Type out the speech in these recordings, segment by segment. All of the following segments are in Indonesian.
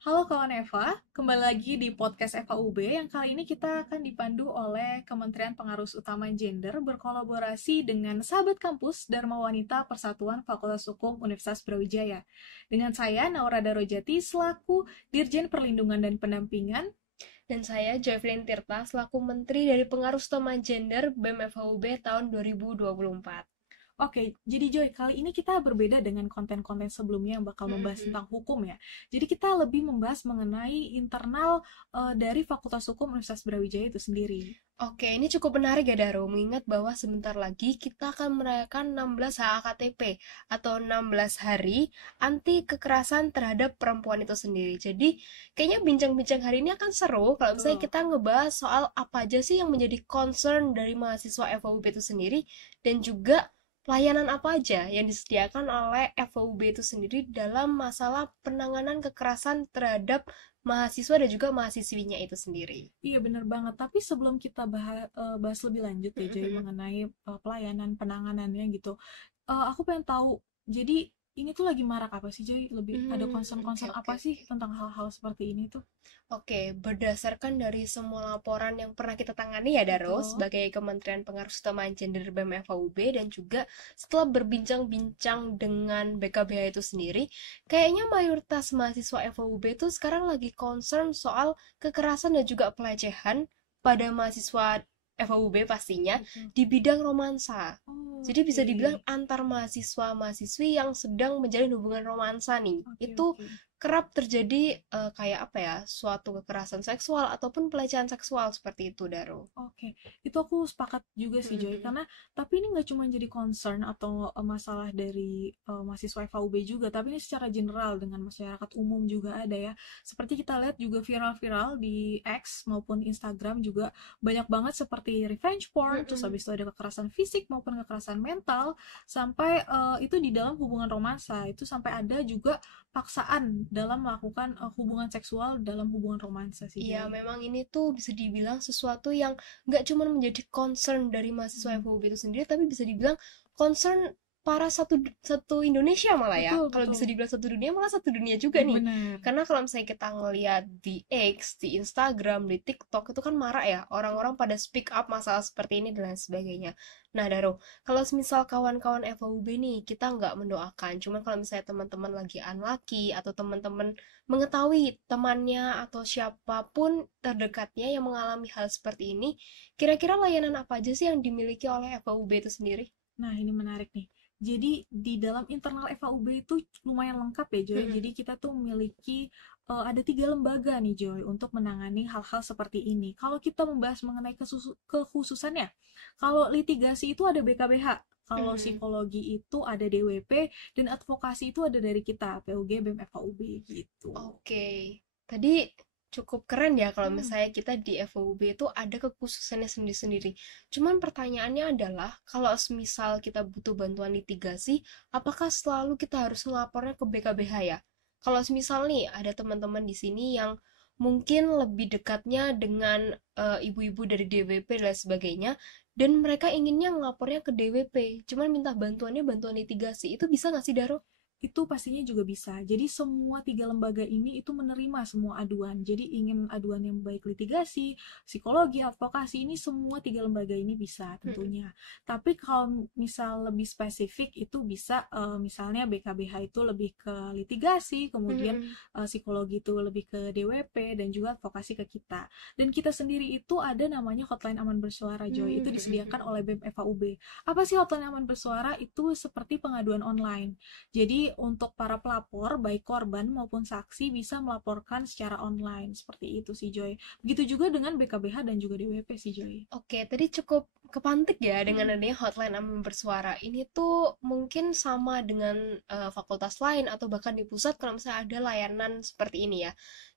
Halo kawan Eva, kembali lagi di podcast Eva UB yang kali ini kita akan dipandu oleh Kementerian Pengarus Utama Gender berkolaborasi dengan sahabat kampus Dharma Wanita Persatuan Fakultas Hukum Universitas Brawijaya. Dengan saya, Naura Darojati, selaku Dirjen Perlindungan dan Pendampingan. Dan saya, Joyvelyn Tirta, selaku Menteri dari Pengaruh Utama Gender BEM FHUB tahun 2024. Oke, jadi Joy, kali ini kita berbeda dengan konten-konten sebelumnya yang bakal membahas Mhm. tentang hukum ya. Jadi kita lebih membahas mengenai internal dari Fakultas Hukum Universitas Brawijaya itu sendiri. Oke, ini cukup menarik ya Daro, mengingat bahwa sebentar lagi kita akan merayakan 16 HAKTP atau 16 hari anti kekerasan terhadap perempuan itu sendiri. Jadi, kayaknya bincang-bincang hari ini akan seru kalau misalnya Betul. kita ngebahas soal apa aja sih yang menjadi concern dari mahasiswa FHUB itu sendiri dan juga pelayanan apa aja yang disediakan oleh FHUB itu sendiri dalam masalah penanganan kekerasan terhadap mahasiswa dan juga mahasiswinya itu sendiri. Iya bener banget, tapi sebelum kita bahas lebih lanjut ya Joy Mm-mm. mengenai pelayanan penanganannya gitu, aku pengen tahu, jadi ini tuh lagi marak apa sih Joy? Lebih ada Oke, concern-concern oke, apa sih oke. tentang hal-hal seperti ini tuh? Oke, berdasarkan dari semua laporan yang pernah kita tangani ya Daro, Betul. sebagai Kementerian Pengaruh Utama Gender BEM FHUB dan juga setelah berbincang-bincang dengan BKBH itu sendiri, kayaknya mayoritas mahasiswa FHUB itu sekarang lagi concern soal kekerasan dan juga pelecehan pada mahasiswa FHUB pastinya Betul. di bidang romansa. Jadi bisa Oke. dibilang antar mahasiswa-mahasiswi yang sedang menjalin hubungan romansa nih. Oke, Itu oke. kerap terjadi kayak apa ya, suatu kekerasan seksual ataupun pelecehan seksual seperti itu, Daro. Oke, itu aku sepakat juga sih Joy, karena tapi ini nggak cuma jadi concern atau masalah dari mahasiswa FAUB juga, tapi ini secara general dengan masyarakat umum juga ada ya. Seperti kita lihat juga viral-viral di X maupun Instagram juga banyak banget seperti revenge porn, terus habis itu ada kekerasan fisik maupun kekerasan mental, sampai itu di dalam hubungan romansa, itu sampai ada juga paksaan dalam melakukan hubungan seksual dalam hubungan romansa sih Iya, Joy. memang ini tuh bisa dibilang sesuatu yang nggak cuma menjadi concern dari mahasiswa Hmm. FOB itu sendiri, tapi bisa dibilang concern para satu satu Indonesia malah ya. Betul, Kalau bisa betul. dibilang satu dunia, malah satu dunia juga nih. Bener. Karena kalau misalnya kita ngeliat di X, di Instagram, di TikTok, itu kan marak ya. Orang-orang Betul. pada speak up masalah seperti ini dan lain sebagainya. Nah, Daro, kalau misal kawan-kawan FOB nih, kita nggak mendoakan. Cuman kalau misalnya teman-teman lagi unlucky, atau teman-teman mengetahui temannya atau siapapun terdekatnya yang mengalami hal seperti ini, kira-kira layanan apa aja sih yang dimiliki oleh FAUB itu sendiri? Nah, ini menarik nih. Jadi di dalam internal FAUB itu lumayan lengkap ya Joy. Jadi kita tuh memiliki ada 3 lembaga nih Joy untuk menangani hal-hal seperti ini. Kalau kita membahas mengenai kekhususannya, kalau litigasi itu ada BKBH, kalau psikologi itu ada DWP, dan advokasi itu ada dari kita PUG BEM FAUB gitu. Oke, tadi cukup keren ya kalau Hmm, misalnya kita di FOB itu ada kekhususannya sendiri-sendiri. Cuman pertanyaannya adalah, kalau semisal kita butuh bantuan litigasi, apakah selalu kita harus ngelapornya ke BKBH ya? Kalau semisal nih ada teman-teman di sini yang mungkin lebih dekatnya dengan ibu-ibu dari DWP dan lain sebagainya, dan mereka inginnya ngelapornya ke DWP, cuman minta bantuannya bantuan litigasi, itu bisa nggak sih Daro? itu pastinya juga bisa. Jadi semua 3 lembaga ini itu menerima semua aduan. Jadi ingin aduan yang baik litigasi, psikologi, advokasi ini semua 3 lembaga ini bisa tentunya. Tapi kalau misal lebih spesifik itu bisa misalnya BKBH itu lebih ke litigasi, kemudian psikologi itu lebih ke DWP dan juga advokasi ke kita. Dan kita sendiri itu ada namanya Hotline Aman Bersuara Joy. Itu disediakan oleh BEM FAUB. Apa sih Hotline Aman Bersuara? Itu seperti pengaduan online. Jadi untuk para pelapor, baik korban maupun saksi bisa melaporkan secara online. Seperti itu sih Joy. Begitu juga dengan BKBH dan juga DWP sih Joy. Oke, tadi cukup kepantik ya dengan Hmm, adanya hotline aman bersuara. Ini tuh mungkin sama dengan fakultas lain atau bahkan di pusat kalau misalnya ada layanan seperti ini ya.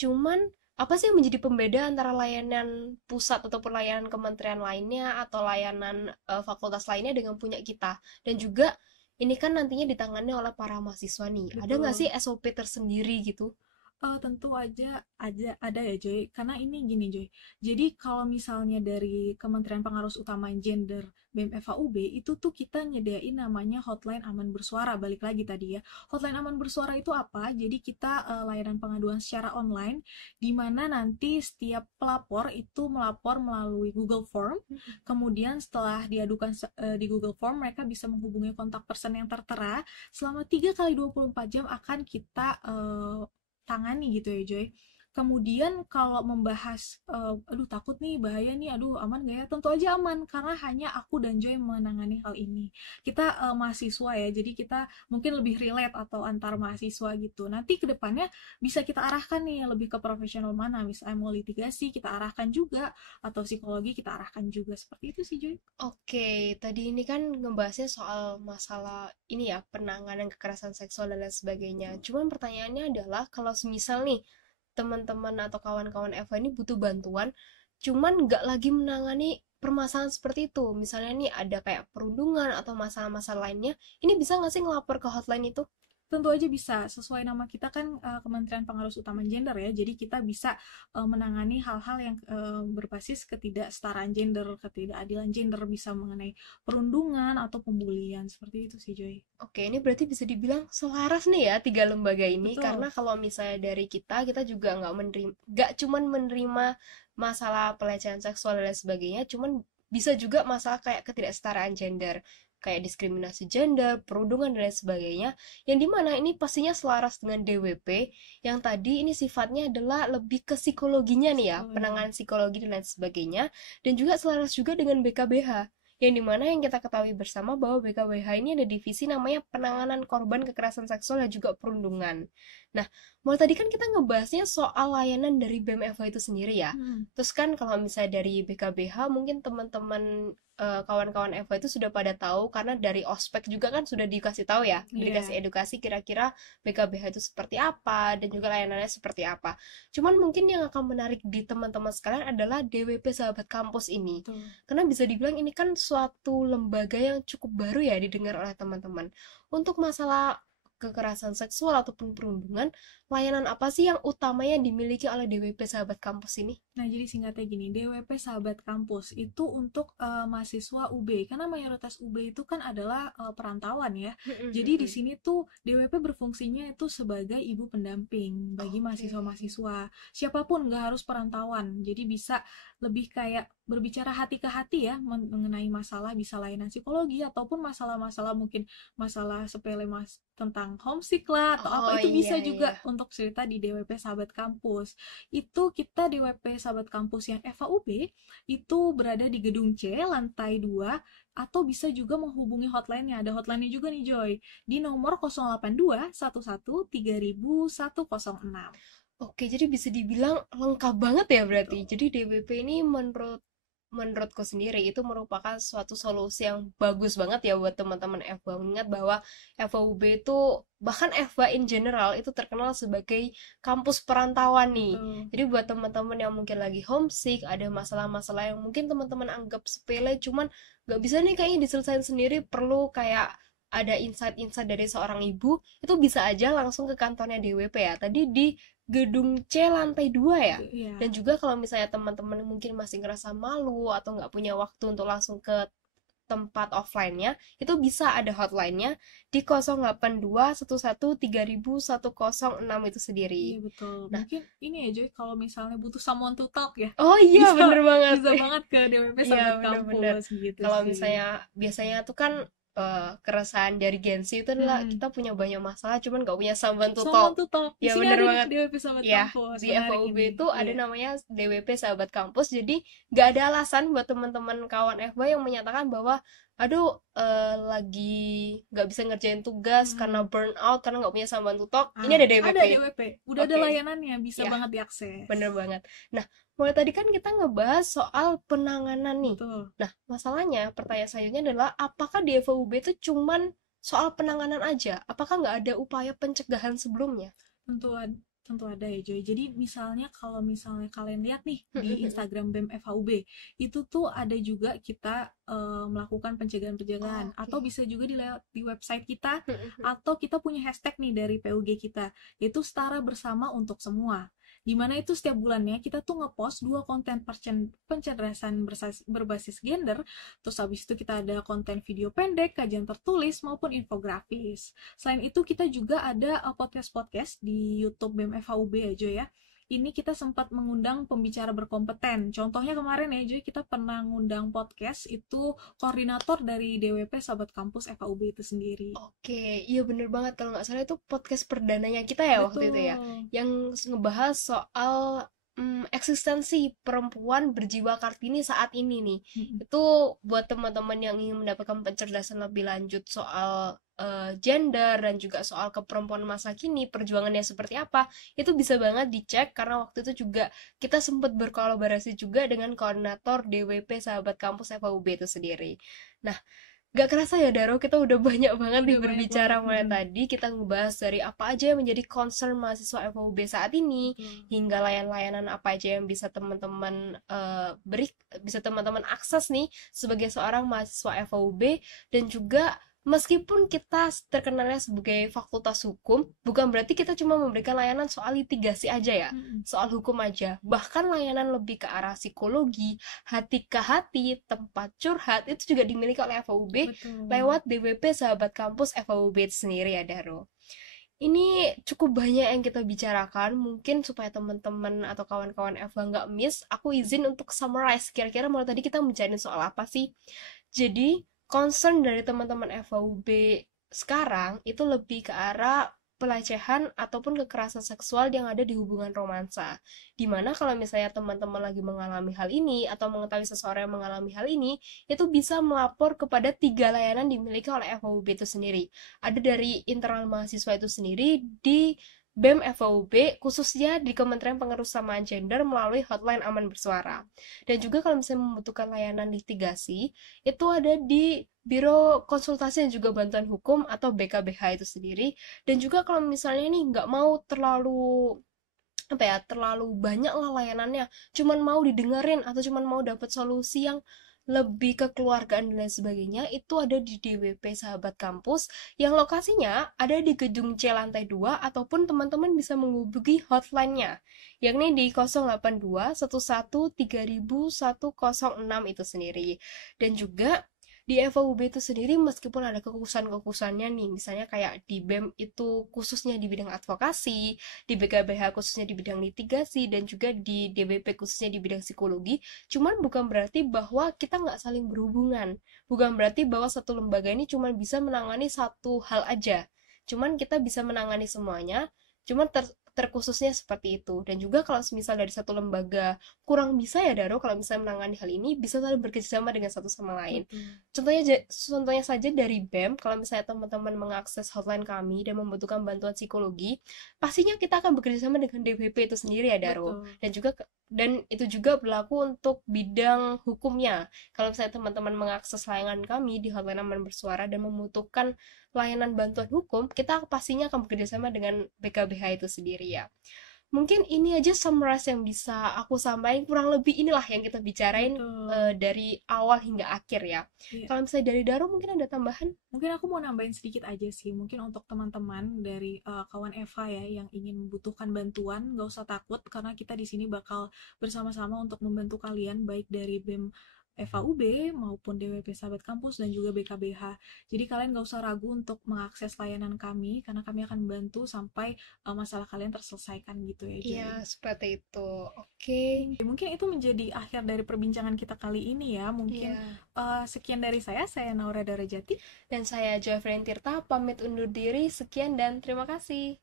Cuman apa sih yang menjadi pembeda antara layanan pusat ataupun layanan kementerian lainnya atau layanan fakultas lainnya dengan punya kita? Dan juga ini kan nantinya ditangani oleh para mahasiswa nih. Ada nggak sih betul. SOP tersendiri gitu? Tentu aja ada ya Joy, karena ini gini Joy. Jadi kalau misalnya dari Kementerian Pengarus Utama Gender BEM FAUB itu tuh kita nyediain namanya hotline aman bersuara. Balik lagi tadi ya. Hotline aman bersuara itu apa? Jadi kita layanan pengaduan secara online di mana nanti setiap pelapor itu melapor melalui Google Form. Kemudian setelah diadukan di Google Form, mereka bisa menghubungi kontak person yang tertera. Selama 3 kali 24 jam akan kita tangani gitu ya Joy. Kemudian kalau membahas, aduh takut nih, bahaya nih, aduh aman gak ya? Tentu aja aman, karena hanya aku dan Joy menangani hal ini. Kita mahasiswa ya, jadi kita mungkin lebih relate atau antar mahasiswa gitu. Nanti kedepannya bisa kita arahkan nih lebih ke profesional mana, misalnya mau litigasi kita arahkan juga, atau psikologi kita arahkan juga. Seperti itu sih Joy. Oke, tadi ini kan ngebahasnya soal masalah ini ya, penanganan kekerasan seksual dan lain sebagainya. Cuman pertanyaannya adalah kalau semisal nih teman-teman atau kawan-kawan Eva ini butuh bantuan, cuman nggak lagi menangani permasalahan seperti itu. Misalnya nih ada kayak perundungan atau masalah-masalah lainnya, ini bisa nggak sih ngelapor ke hotline itu? Tentu aja bisa, sesuai nama kita kan Kementerian Pengarus Utama Gender ya, jadi kita bisa menangani hal-hal yang berbasis ketidaksetaraan gender, ketidakadilan gender, bisa mengenai perundungan atau pembulian, seperti itu sih Joy. Oke, ini berarti bisa dibilang selaras nih ya tiga lembaga ini, Betul. karena kalau misalnya dari kita juga nggak cuman menerima masalah pelecehan seksual dan lain sebagainya, cuman bisa juga masalah kayak ketidaksetaraan gender, kayak diskriminasi gender, perundungan dan lain sebagainya, yang dimana ini pastinya selaras dengan DWP, yang tadi ini sifatnya adalah lebih ke psikologinya nih ya, penanganan psikologi dan lain sebagainya, dan juga selaras juga dengan BKBH yang dimana yang kita ketahui bersama bahwa BKBH ini ada divisi namanya penanganan korban kekerasan seksual dan juga perundungan. Nah, mulai tadi kan kita ngebahasnya soal layanan dari BMFH itu sendiri ya. Terus kan kalau misalnya dari BKBH mungkin teman-teman kawan-kawan FH itu sudah pada tahu karena dari ospek juga kan sudah dikasih tahu ya, dikasih edukasi kira-kira BKBH itu seperti apa dan juga layanannya seperti apa. Cuman mungkin yang akan menarik di teman-teman sekalian adalah DWP Sahabat Kampus ini. Karena bisa dibilang ini kan suatu lembaga yang cukup baru ya didengar oleh teman-teman. Untuk masalah kekerasan seksual ataupun perundungan, layanan apa sih yang utamanya dimiliki oleh DWP Sahabat Kampus ini? Nah, jadi singkatnya gini, DWP Sahabat Kampus itu untuk mahasiswa UB, karena mayoritas UB itu kan adalah perantauan ya. Jadi di sini tuh DWP berfungsinya itu sebagai ibu pendamping bagi mahasiswa-mahasiswa. Siapapun, nggak harus perantauan. Jadi bisa lebih kayak berbicara hati ke hati ya mengenai masalah, bisa layanan psikologi ataupun masalah-masalah mungkin masalah sepele tentang homesick lah atau apa, itu bisa juga untuk cerita di DWP Sahabat Kampus. Itu kita DWP Sahabat Kampus yang FAUB itu berada di gedung C lantai 2, atau bisa juga menghubungi hotline-nya. Ada hotline-nya juga nih Joy, di nomor 082 11 3000 106. Oke, jadi bisa dibilang lengkap banget ya berarti. Jadi DWP ini menurutku sendiri itu merupakan suatu solusi yang bagus banget ya buat teman-teman FBA. Mengingat bahwa FUB itu bahkan FBA in general itu terkenal sebagai kampus perantauan nih. Jadi buat teman-teman yang mungkin lagi homesick, ada masalah-masalah yang mungkin teman-teman anggap sepele, cuman nggak bisa nih kayaknya diselesain sendiri, perlu kayak ada insight-insight dari seorang ibu, itu bisa aja langsung ke kantornya DWP ya. Tadi di gedung C lantai 2 ya. Dan juga kalau misalnya teman-teman mungkin masih ngerasa malu atau nggak punya waktu untuk langsung ke tempat offline-nya, itu bisa ada hotline-nya di 082 11 3000 106 itu sendiri. Iya betul. Nah, mungkin ini ya Joy, kalau misalnya butuh someone to talk ya. Oh iya, bener banget. Bisa banget ke DWP Sahabat Kampus gitu. Kalau misalnya biasanya tuh kan keresahan dari Gensi itu adalah kita punya banyak masalah cuman gak punya someone to talk. Ya bener banget. DWP Sahabat Ya, Kampus. di FOUB itu ada namanya DWP Sahabat Kampus, jadi gak ada alasan buat teman-teman kawan FB yang menyatakan bahwa aduh lagi gak bisa ngerjain tugas karena burn out, karena gak punya someone to talk. Ini ada DWP. Ada DWP. Udah ada layanannya, bisa banget diakses. Bener banget. Nah, mulai tadi kan kita ngebahas soal penanganan nih. Betul. Nah, masalahnya pertanyaan selanjutnya adalah apakah di FUB itu cuman soal penanganan aja? Apakah nggak ada upaya pencegahan sebelumnya? Tentu ada ya Joy. Jadi misalnya kalau misalnya kalian lihat nih di Instagram BEM FHUB, itu tuh ada juga kita melakukan pencegahan-pencegahan, atau Oke. bisa juga di website kita, atau kita punya hashtag nih dari PUG kita, yaitu setara bersama untuk semua. Dimana itu setiap bulannya kita tuh ngepost 2 konten pencerdasan berbasis gender, terus habis itu kita ada konten video pendek, kajian tertulis maupun infografis. Selain itu kita juga ada podcast-podcast di YouTube BEM FHUB ya Joy ya. Ini kita sempat mengundang pembicara berkompeten. Contohnya kemarin ya Joy, kita pernah ngundang podcast itu koordinator dari DWP Sahabat Kampus FHUB itu sendiri. Oke, iya bener banget, kalau nggak salah itu podcast perdananya kita ya waktu itu ya, Betul. yang ngebahas soal eksistensi perempuan berjiwa Kartini saat ini nih. Mm-mm. Itu buat teman-teman yang ingin mendapatkan pencerdasan lebih lanjut soal gender dan juga soal keperempuan masa kini, perjuangannya seperti apa, itu bisa banget dicek karena waktu itu juga kita sempat berkolaborasi juga dengan koordinator DWP Sahabat Kampus FHUB itu sendiri. Nah, gak kerasa ya Daro, kita udah banyak banget nih Udah banyak berbicara banget nih mulai Joy. tadi. Kita ngebahas dari apa aja yang menjadi concern mahasiswa FHUB saat ini, Betul. hingga layanan-layanan apa aja yang bisa teman-teman bisa teman-teman akses nih sebagai seorang mahasiswa FHUB. Dan juga meskipun kita terkenalnya sebagai fakultas hukum, bukan berarti kita cuma memberikan layanan soal litigasi aja ya, Mm-mm. soal hukum aja. Bahkan layanan lebih ke arah psikologi, hati ke hati, tempat curhat, itu juga dimiliki oleh FHUB Betul. lewat DWP Sahabat Kampus FHUB itu sendiri ya Daro. Ini cukup banyak yang kita bicarakan, mungkin supaya teman-teman atau kawan-kawan FH nggak miss, aku izin untuk summarize kira-kira mulai tadi kita bicarain soal apa sih. Jadi concern dari teman-teman FHUB sekarang itu lebih ke arah pelecehan ataupun kekerasan seksual yang ada di hubungan romansa. Dimana kalau misalnya teman-teman lagi mengalami hal ini atau mengetahui seseorang yang mengalami hal ini, itu bisa melapor kepada 3 layanan dimiliki oleh FHUB itu sendiri. Ada dari internal mahasiswa itu sendiri di BEM FHUB, khususnya di Kementerian Pengerusamaan Gender melalui hotline aman bersuara. Dan juga kalau misalnya membutuhkan layanan litigasi, itu ada di Biro Konsultasi dan juga Bantuan Hukum atau BKBH itu sendiri. Dan juga kalau misalnya nih nggak mau terlalu apa ya, terlalu banyak lah layanannya, cuman mau didengerin atau cuman mau dapat solusi yang lebih kekeluargaan dan lain sebagainya, itu ada di DWP Sahabat Kampus yang lokasinya ada di gedung C lantai 2, ataupun teman-teman bisa menghubungi hotline-nya yakni di 082 11 3000 106 itu sendiri. Dan juga di FHUB itu sendiri, meskipun ada kekhususan-kekhususannya nih, misalnya kayak di BEM itu khususnya di bidang advokasi, di BKBH khususnya di bidang litigasi, dan juga di DWP khususnya di bidang psikologi, cuman bukan berarti bahwa kita nggak saling berhubungan, bukan berarti bahwa satu lembaga ini cuman bisa menangani satu hal aja, cuman kita bisa menangani semuanya, cuman terkhususnya seperti itu. Dan juga kalau misal dari satu lembaga kurang bisa ya Daro, kalau misalnya menangani hal ini, bisa saling bekerjasama dengan satu sama lain. Betul. Contohnya saja dari BEM, kalau misalnya teman-teman mengakses hotline kami dan membutuhkan bantuan psikologi, pastinya kita akan bekerjasama dengan DWP itu sendiri ya Daro. Betul. Dan itu juga berlaku untuk bidang hukumnya. Kalau misalnya teman-teman mengakses layanan kami di hotline aman bersuara dan membutuhkan layanan bantuan hukum, kita pastinya akan bekerjasama dengan BKBH itu sendiri ya. Mungkin ini aja summarize yang bisa aku sampaikan, kurang lebih inilah yang kita bicarain Betul. dari awal hingga akhir ya. Iya. Kalau misalnya dari Daro mungkin ada tambahan? Mungkin aku mau nambahin sedikit aja sih. Mungkin untuk teman-teman dari kawan Eva ya yang ingin membutuhkan bantuan, nggak usah takut karena kita di sini bakal bersama-sama untuk membantu kalian baik dari BEM FAUB maupun DWP Sahabat Kampus dan juga BKBH. Jadi kalian nggak usah ragu untuk mengakses layanan kami karena kami akan membantu sampai masalah kalian terselesaikan gitu ya Joy. Iya, seperti itu. Oke. Mungkin itu menjadi akhir dari perbincangan kita kali ini ya. Mungkin Iya. sekian dari saya Naura Darajati. Dan saya Joyfriend Tirta, pamit undur diri. Sekian dan terima kasih.